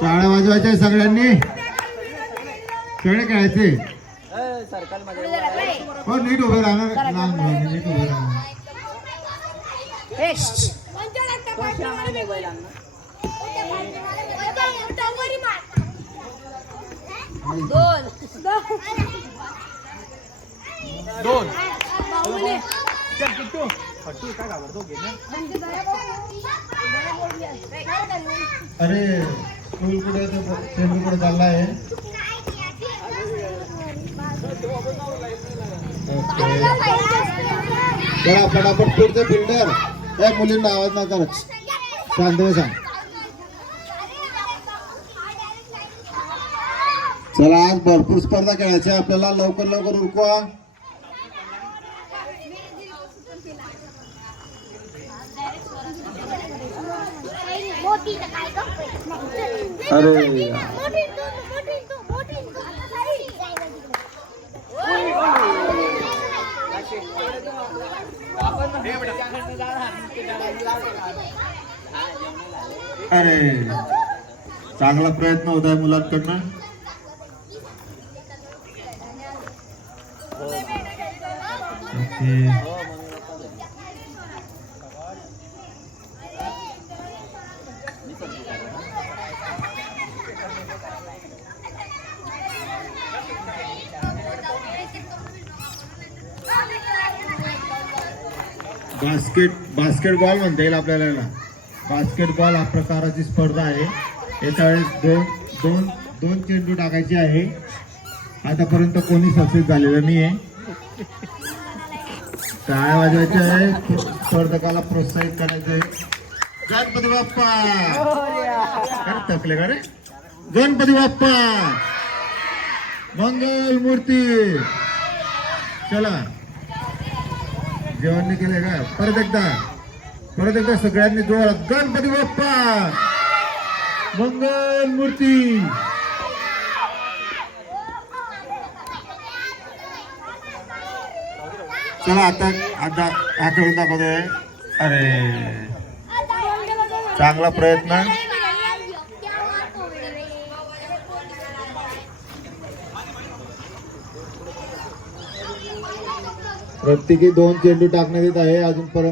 टाळ्या वाजवायच्या सगळ्यांनी. खेळ खेळायचे. हो नीट उभे राहणार. लहान मुलांनी नीट उभे राहणार. दोन. अरे. स्कूल कुठे चेंडू कुठे चाललाय ओके. चला फटाफट पुढचं फिल्डर या मुलींना आवाज ना करत. शांत सांग. चला आज भरपूर स्पर्धा खेळायच्या आहे. आपल्याला लवकर लवकर उरकवा. अरे. अरे चांगला प्रयत्न होत आहे मुलांकडनं. ओके. बास्केट बास्केटबॉल म्हणता येईल आपल्याला बास्केटबॉल हा प्रकाराची स्पर्धा आहे. याच्या वेळेस दोन दोन दोन चेंडू टाकायचे आहे. आतापर्यंत कोणी सक्सेस झालेलं नाही आहे काय वाजवायचं आहे स्पर्धकाला प्रोत्साहित करायचं आहे. गणपती बाप्पा! अरे थकले का रे? गणपती बाप्पा! मंगल मूर्ती! चला. जेवण केले केलंय का परत एकदा. परत एकदा सगळ्यांनी जोरात गणपती बाप्पा! मंगल मूर्ती! चला आता आता आठवून दाखवतोय. अरे! चांगला प्रयत्न. प्रत्येकी दोन चेंडू टाकण्यात येत आहे. अजून परत